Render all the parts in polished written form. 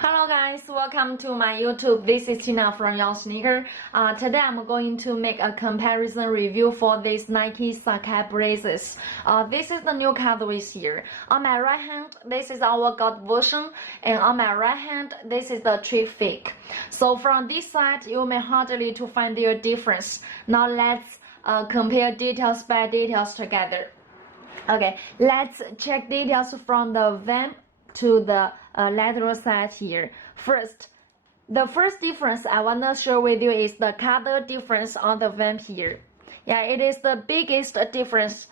Hello guys, welcome to my YouTube. This is Tina from ursneaker. Today I'm going to make a comparison review for these Nike Sacai braces. This is the new colorways here. On my right hand, this is our gold version, and on my right hand, this is the trip fake. So from this side, you may hardly to find their difference. Now let's compare details by details together. Okay, let's check details from the vamp to the lateral side here. First, the first difference I want to share with you is the color difference on the vamp here. Yeah, it is the biggest difference.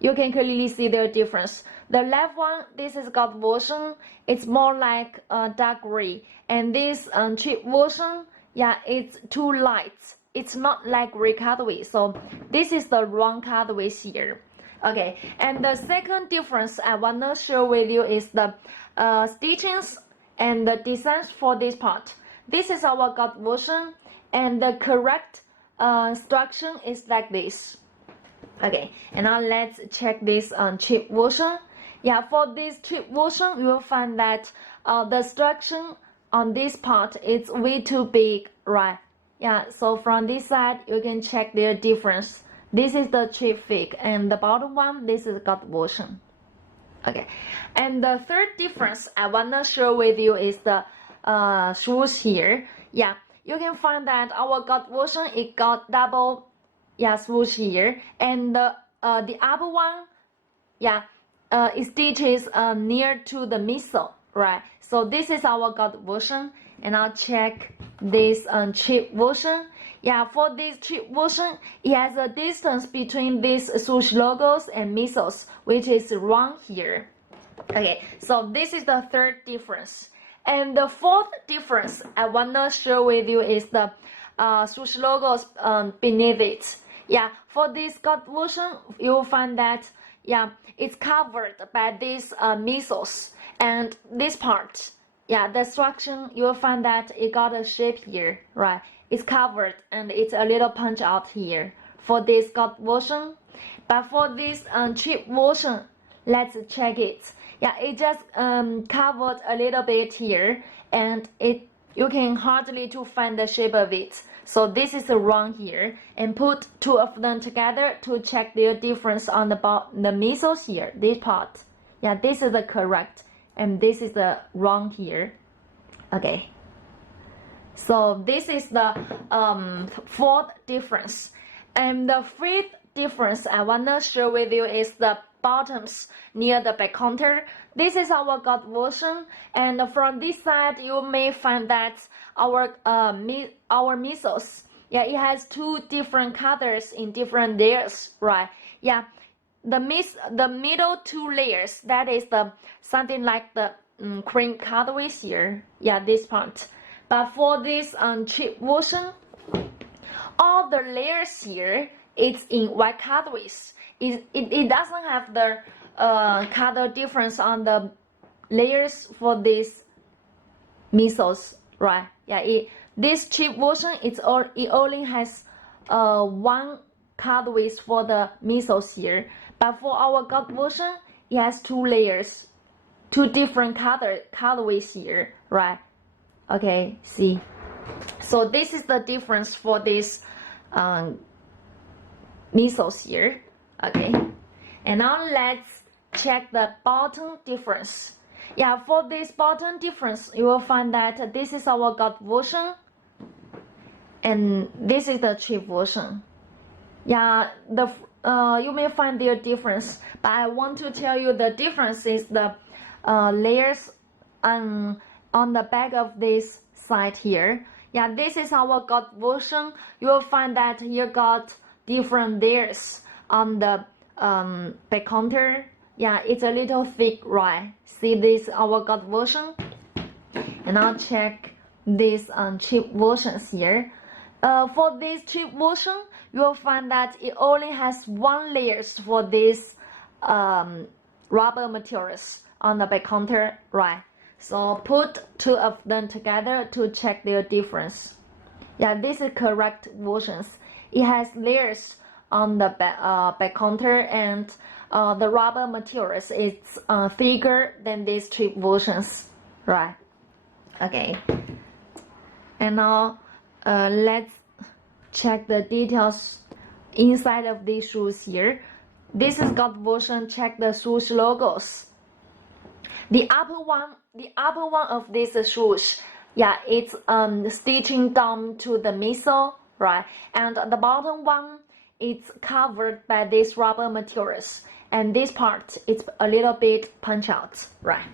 You can clearly see the difference. The left one, this is gold version. It's more like dark gray, and this cheap version, yeah, it's too light. It's not like gray colorway, so this is the wrong colorways here. Okay, and the second difference I want to share with you is the stitchings and the designs for this part. This is our gold version, and the correct instruction is like this. Okay, and now let's check this cheap version. Yeah, for this cheap version, you will find that the instruction on this part is way too big, right? Yeah, so from this side, you can check their difference. This is the cheap fake, and the bottom one, this is gold version. Okay, and the third difference I wanna share with you is the shoes here. Yeah, you can find that our gold version, it got double swoosh here, and the upper one, yeah, it stitches near to the midsole, right? So this is our gold version, and I'll check this cheap version. Yeah, for this cheap version, it has a distance between these swoosh logos and midsoles, which is wrong here. Okay, so this is the third difference. And the fourth difference I wanna share with you is the swoosh logos beneath it. Yeah, for this gold version, you'll find that, yeah, it's covered by these midsoles, and this part, yeah, the instruction, you'll find that it got a shape here, right? It's covered and it's a little punch out here for this gold version. But for this cheap version, let's check it. Yeah, it just covered a little bit here, and you can hardly to find the shape of it. So this is wrong here, and put two of them together to check their difference on the midsoles here, this part. Yeah, this is the correct, and this is the wrong here. Okay. So this is the fourth difference. And the fifth difference I wanna share with you is the bottoms near the back counter. This is our gold version, and from this side you may find that our midsoles, yeah, it has two different colors in different layers, right? Yeah, the middle two layers, that is the something like the cream colorways here. Yeah, this part. But for this cheap version, all the layers here, it's in white colorways. It doesn't have the color difference on the layers for this midsoles, right? Yeah, this cheap version, it only has one colorways for the midsoles here. But for our gold version, it has two layers, two different colorways here, right? Okay, see. So this is the difference for this midsoles here. Okay, and now let's check the bottom difference. Yeah, for this bottom difference, you will find that this is our gold version, and this is the cheap version. Yeah, you may find their difference, but I want to tell you the difference is the layers on the back of this side here. Yeah, this is our gold version. You will find that here got different layers on the back counter. Yeah, it's a little thick, right? See, this our gold version. And I'll check these cheap versions here. For this cheap version, you will find that it only has one layers for this rubber materials on the back counter, right? So put two of them together to check their difference. Yeah, this is correct versions. It has layers on the back counter, and the rubber materials is thicker than these cheap versions, right? Okay. And now let's check the details inside of these shoes here. This is got version. Check the shoes logos. The upper one of these shoes, yeah, it's stitching down to the midsole, right? And the bottom one, it's covered by these rubber materials, and this part it's a little bit punch out, right?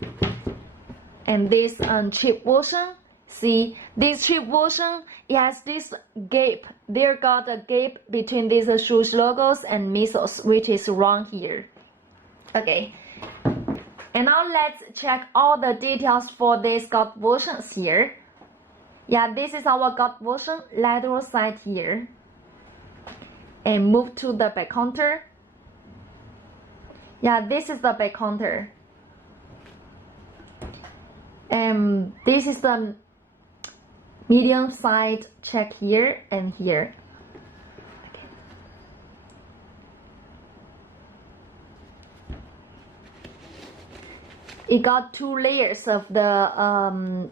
And this cheap version, see, this cheap version, it has this gap. There got a gap between these shoes logos and midsoles, which is wrong here. Okay. And now let's check all the details for these gut versions here. Yeah, this is our gut version, lateral side here. And move to the back counter. Yeah, this is the back counter. And this is the medium side, check here and here. It got two layers of the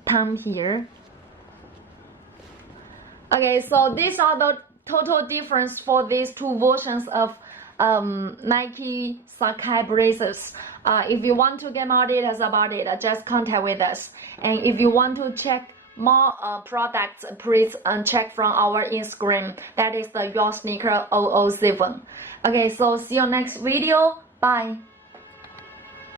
thumb here. Okay, so these are the total difference for these two versions of Nike Sacai braces. If you want to get more details about it, just contact with us. And if you want to check more products, please check from our Instagram. That is the ursneaker 007. Okay, so see you next video. Bye.